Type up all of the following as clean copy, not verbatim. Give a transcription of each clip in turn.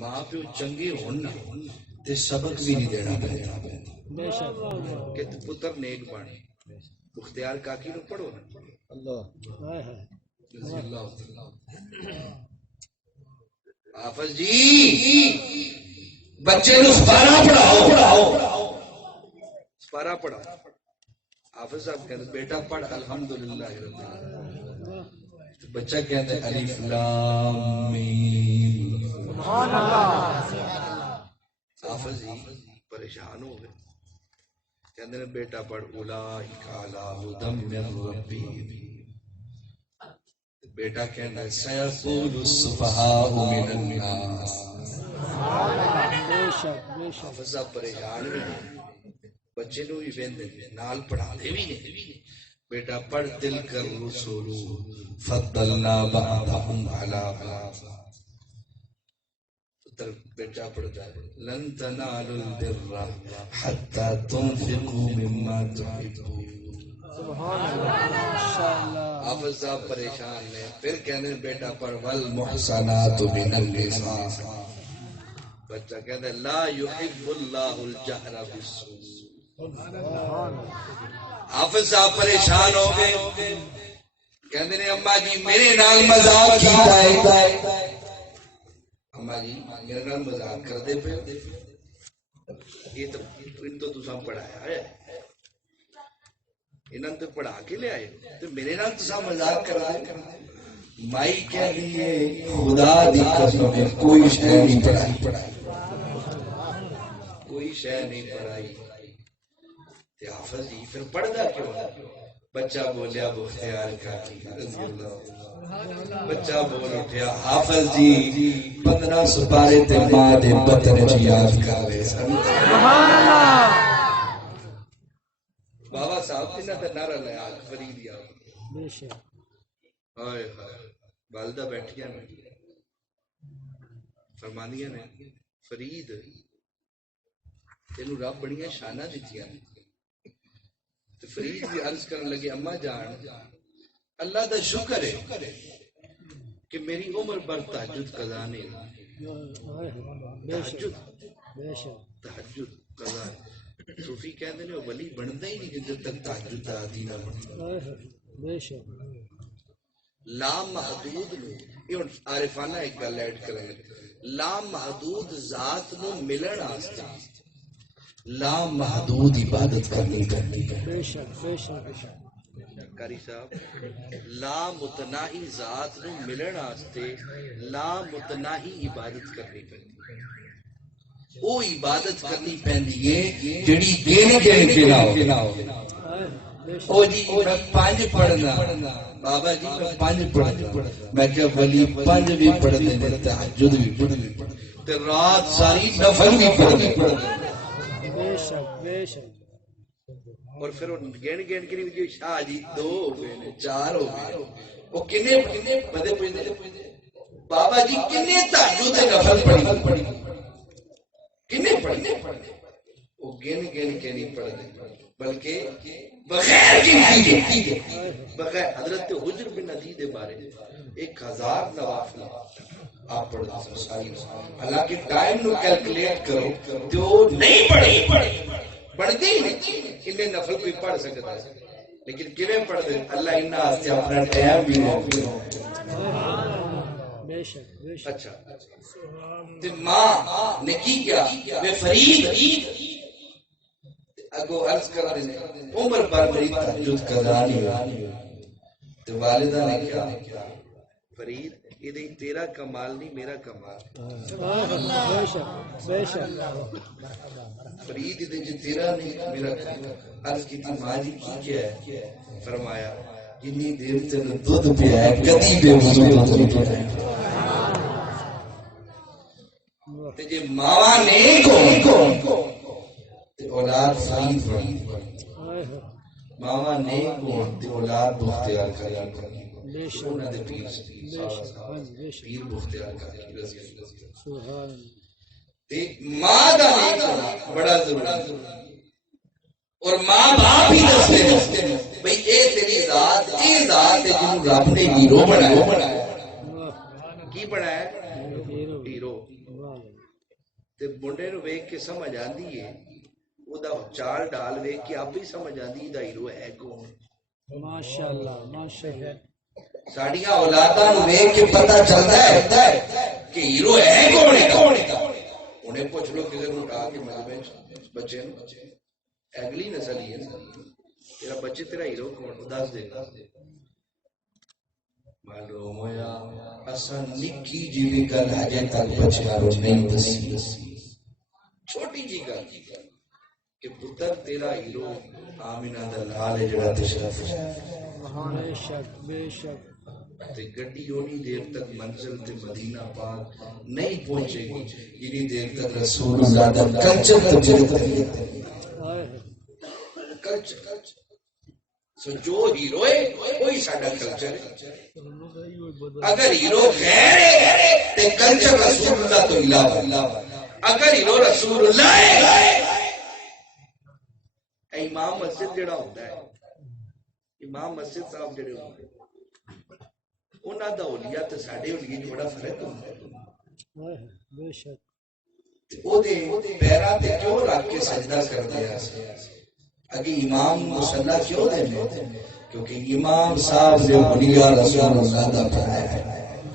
ماں پیو چنگے ہونا تے سبق بھی نہیں دینا پڑتا کہ پتر نیک بنے. مختیار کاکی نو پڑھو نا. اللہ حافظ جی بچے نو سپارہ پڑھاؤ. سپارہ پڑھاؤ. حافظ صاحب کہتے بیٹا پڑھ الحمدللہ رب العالمین. بچہ کہتا ہے الف لام میم. سبحان اللہ. حافظ جی پریشان ہو گئے. کہتے ہیں بیٹا پڑھ اولئک علی ھدی من ربہم. بیٹا کہتا ہے سیقول السفہاء من الناس. حافظ صاحب پریشان بھی نہیں. بچے نو بھی ویندے نال پڑھا دے بھی نہیں. بیٹا پڑھ دل کر رسول فضلنا بعضهم على بعض. بیٹا پڑھتا ہے لن تنالوا البر حتى تنفقوا مما تحبون. سبحان اللہ. حافظ صاحب پریشان ہیں. پھر کہنے بیٹا پڑھ والمحصنات من النساء. بچہ کہتا ہے لا يحب الله الجهر بالسوء. حافظ صاحب پریشان ہو گئے. کہتے ہیں اماں جی میرے نال مذاق کیتا ہے. اماں جی میرے نال مذاق کر دے پہ. یہ تو ان تو تساں پڑھایا ہے. انہوں نے پڑھا کے لے آئے تو میرے نال تساں مذاق کر دے. مائی کہہ دیئے خدا دی قسم کوئی شے نہیں پڑھائی. کوئی شے نہیں پڑھائی. حافظ جی پھر پڑھدا کیوں؟ بچہ بولیا بختیار کاکی رضی اللہ. بچہ بول اٹھیا حافظ جی 15 سپارے تے ماں دے بطن چ یاد کر لے. سبحان اللہ. بابا صاحب نے تے نعرہ لایا فرید یا بے شک. ہائے ہائے. والدہ بیٹھیاں نے فرمانیاں نے فرید تینوں رب بڑیاں شاناں دتیاں نے. فرید بھی عرض کرنے لگے اماں جان اللہ دا شکر ہے کہ میری عمر بھر تہجد قضا نہیں. تہجد قضا. صوفی کہتے ہیں ولی بنتا ہی نہیں جب تک تہجد دا عادی نہ بنے. لام محدود نو یہ عارفانہ ایک گل ایڈ کریں گے. لام محدود ذات نو ملن واسطے لا محدود عبادت کرنی کرنی ہے. قاری صاحب لا متناہی ذات نو ملن واسطے لا متناہی عبادت کرنی پڑتی. وہ عبادت کرنی پیندی ہے جڑی گینے گینے کے نہ ہو. او جی میں 5 پڑھنا بابا جی میں 5 پڑھنا. میں کہ ولی 5 بھی پڑھنے نے تہجد بھی پڑھنے تے رات ساری نفل بھی پڑھنے. اور پھر گن گن کے لیے شاہ جی 2 ہو گئے 4 ہو گئے. وہ کنے بدے پڑھتے بابا جی کنے تہجد نفل پڑھی کنے پڑھتے. وہ گن گن کے نہیں پڑھتے بلکہ بغیر بغیر حضرت حجر بن عدی دے بارے 1000 نوافل آپ پڑھتے ساری. حالانکہ ٹائم نو کیلکولیٹ کرو تو نہیں پڑھے پڑھتے ہی نہیں. انہیں نفل بھی پڑھ سکتا ہے لیکن کیویں پڑھتے اللہ انہاں واسطے اپنا ٹائم بھی ہو. اچھا تے ماں نے کی کیا بے فرید اگو عرض کر دے عمر پر میری تہجد قضا نہیں ہوئی. تو والدہ نے کیا فرید یہ تیرا کمال نہیں میرا کمال. فرید یہ تیرا نہیں میرا کمال. عرض کی تھی ماں جی کی کیا ہے؟ فرمایا جنی دیر تک دودھ پیا ہے کدی بے وضو نہیں پیا. تے جے ماں نیک ہو تے اولاد فرید بن. ماں نیک ہو تے اولاد بختیار کرے. انہاں دے پیر پیر بختیار کرے رضی اللہ. تے ماں دا نیک ہونا بڑا ضروری. اور ماں باپ ہی دستے ہیں بھئی اے تیری ذات اے ذات ہے جنوں رب نے ہیرو بنایا. کی بنایا؟ ہیرو. تے منڈے نو ویکھ کے سمجھ آندی ہے او دا چال ڈال ویکھ کے آپ ہی سمجھ آندی دا ہیرو ہے کون. ماشاءاللہ ماشاءاللہ. ساڈیاں اولاداں نو ویکھ کے پتہ چلدا ہے کہ ہیرو ہے کون ہے. انہیں پوچھ لو کسی کو اٹھا کے مجمع بچے نو اگلی نسل ہی ہے تیرا بچے تیرا ہیرو کون دس دے گا. معلوم ہویا اساں نکی جی بھی گل اجے تک بچیاں نو نہیں دسی. چھوٹی جی گل کہ پتر تیرا ہیرو آمینہ دا لال ہے جڑا تشریف ہے. بے شک بے شک. تے گڈی اونی دیر تک منزل تے مدینہ پاک نہیں پہنچے گی جنی دیر تک رسول اللہ دا کلچر تجربہ کلچر. سو جو ہیرو ہے وہی ساڈا کلچر ہے. اگر ہیرو غیر ہے تے کلچر رسول اللہ تو علاوہ. اگر ہیرو رسول اللہ ہے امام مسجد جڑا ہوتا ہے امام مسجد صاحب جڑے ہوتے انہاں دا اولیاء تے ساڈے اولیاء وچ بڑا فرق ہوندا ہے. بے شک. او دے پیراں تے کیوں رکھ کے سجدہ کردے ہیں اگے امام مصلی کیوں دے کیونکہ امام صاحب نے اولیاء رسول اللہ دا بنایا ہے.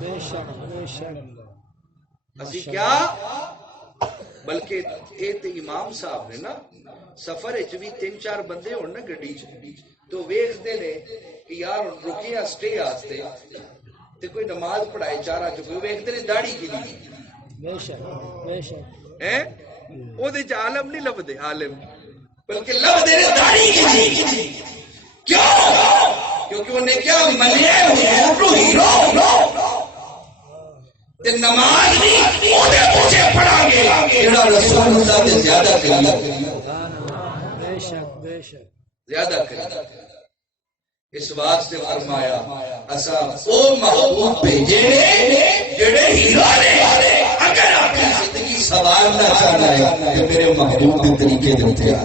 بے شک بے شک. اسی کیا بلکہ اے تے امام صاحب نے نا سفر وچ بھی 3-4 بندے ہون نا گڈی چ تو ویکھدے نے کہ یار رکیا سٹے واسطے تے کوئی نماز پڑھائے چارہ چ کوئی ویکھدے نے داڑھی کیتی. بے شک بے شک. ہیں او دے چ عالم نہیں لبدے عالم بلکہ لبدے نے داڑھی کیتی. کیوں؟ کیونکہ انہیں کیا منیا حضور ہیرو تے نماز نہیں او دے پیچھے پڑھا گے جڑا رسول اللہ تے زیادہ کری. بے شک بے شک. زیادہ کری. اس واسطے فرمایا اسا او محبوب بھیجے جڑے ہیرو نے. اگر اپنی زندگی سوارنا چاہنا ہے کہ میرے محبوب کے طریقے دے تے آ